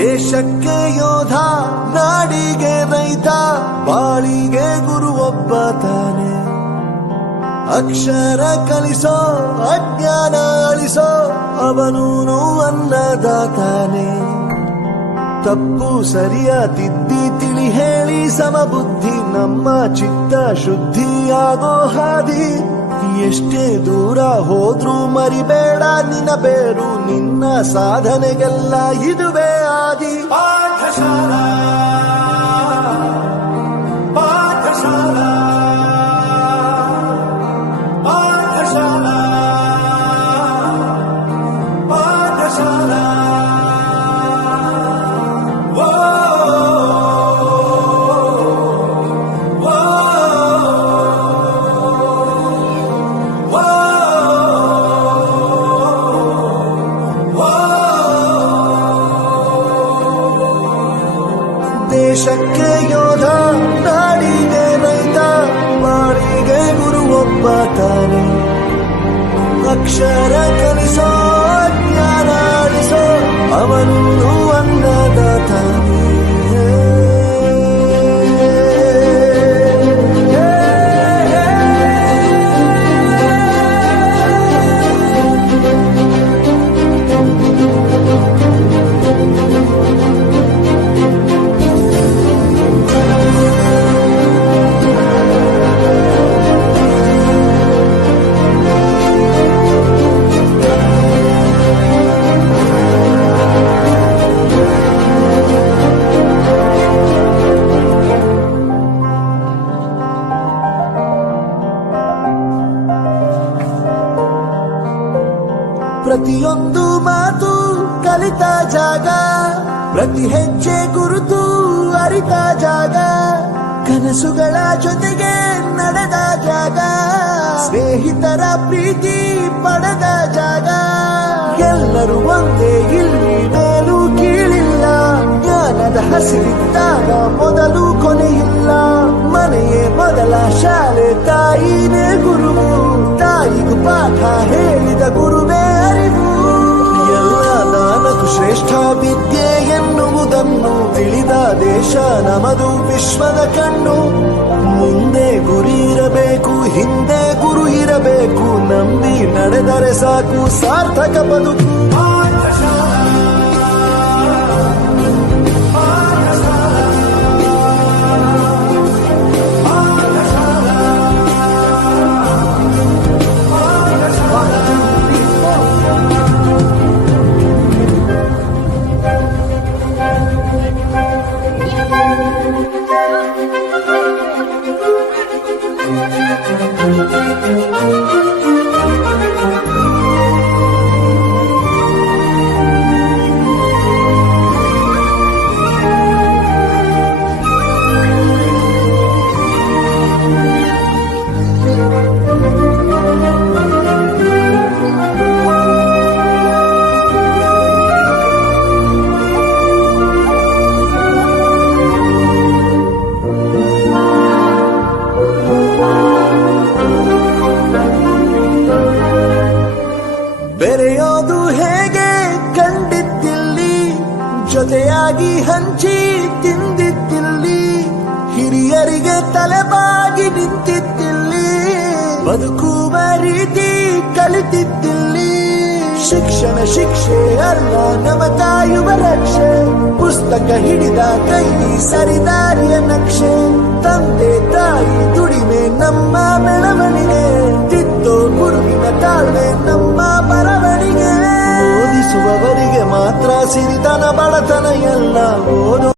ದೇಶಕ್ಕೆ ಯೋಧ, ನಾಡಿಗೆ ರೈತ, ಬಾಳಿಗೆ ಗುರು ಒಬ್ಬ ತಾನೆ. ಅಕ್ಷರ ಕಲಿಸೋ, ಅಜ್ಞಾನ ಅಳಿಸೋ, ಅವನೂನು ಅನ್ನದಾತಾನೆ. ತಪ್ಪು ಸರಿಯ ತಿದ್ದಿ ತಿಳಿ ಹೇಳಿ ಸಮಬುದ್ಧಿ, ನಮ್ಮ ಚಿತ್ತ ಶುದ್ಧಿಯಾಗೋ ಹಾದಿ. ಎಷ್ಟೇ ದೂರ ಹೋದ್ರೂ ಮರಿಬೇಡ ನಿನ್ನ ಬೇರು, ನಿನ್ನ ಸಾಧನೆಗೆಲ್ಲ ಇದುವೇ ಆದಿ. ಪಾಠಶಾಲಾ ಪಾಠಶಾಲಾ ಪಾಠಶಾಲಾ ಪಾಠಶಾಲಾ. ದೇಶಕ್ಕೆ ಯೋಧ, ನಾಡಿಗೆ ರೈತ, ಬಾಳಿಗೆ ಗುರು ಒಬ್ಬ ತಾನೆ. ಅಕ್ಷರ ಕಲಿಸೋ, ಜ್ಞಾನ ಅಳಿಸೋ, ಅವನೂನು ಅನ್ನದಾತಾನೆ. ಪ್ರತಿಯೊಂದು ಮಾತು ಕಲಿತ ಜಾಗ, ಪ್ರತಿ ಹೆಜ್ಜೆ ಗುರುತು ಅರಿತ ಜಾಗ, ಕನಸುಗಳ ಜೊತೆಗೆ ನಡೆದ ಜಾಗ, ಸ್ನೇಹಿತರ ಪ್ರೀತಿ ಪಡೆದ ಜಾಗ. ಎಲ್ಲರೂ ಒಂದೇ, ಇಲ್ಲಿ ಮೇಲೂ ಕೀಳಿಲ್ಲ, ಜ್ಞಾನದ ಹಸಿರಿದ್ದಾಗ ಮೊದಲು ಕೊನೆಯಿಲ್ಲ. ಮನೆಯೇ ಮೊದಲ ಶಾಲೆ, ತಾಯಿನೇ ಗುರುವು, ತಾಯಿಗೂ ಪಾಠ ಹೇಳಿದ ಗುರುವೇ ಅರಿವು. ಎಲ್ಲ ದಾನಕ್ಕೂ ಶ್ರೇಷ್ಠ ವಿದ್ಯೆ ಎನ್ನುವುದನ್ನು ತಿಳಿದ ದೇಶ ನಮದು, ವಿಶ್ವದ ಕಣ್ಣು. ಮುಂದೆ ಗುರಿ ಇರಬೇಕು, ಹಿಂದೆ ಗುರು ಇರಬೇಕು, ನಂಬಿ ನಡೆದರೆ ಸಾಕು ಸಾರ್ಥಕ ಬದುಕು. ಬೆರೆಯೋದು ಹೇಗೆ ಕಂಡಿದ್ದಿಲ್ಲಿ, ಜೊತೆಯಾಗಿ ಹಂಚಿ ತಿಂದಿದ್ದಿಲ್ಲಿ, ಹಿರಿಯರಿಗೆ ತಲೆಬಾಗಿ ನಿಂತಿದ್ದಿಲ್ಲಿ, ಬದುಕುವ ರೀತಿ ಕಲಿತಿದ್ದಿಲ್ಲಿ. ಶಿಕ್ಷಣ ಶಿಕ್ಷೆ ಅಲ್ಲ, ನಮ ಕಾಯುವ ರಕ್ಷೆ, ಪುಸ್ತಕ ಹಿಡಿದ ಕೈ ಸರಿದಾರಿಯ ನಕ್ಷೆ. ತಂದೆ ತಾಯಿ ದುಡಿಮೆ ನಮ್ಮ ಬೆಳವಣಿಗೆ, ತಿದ್ದೋ ಗುರುವಿನ ತಾಳ್ಮೆ ನಮ್ಮ ಬರವಣಿಗೆ. ಓದಿಸುವವರಿಗೆ ಮಾತ್ರ ಸಿರಿತನ ಬಡತನ ಎಲ್ಲ, ಓದು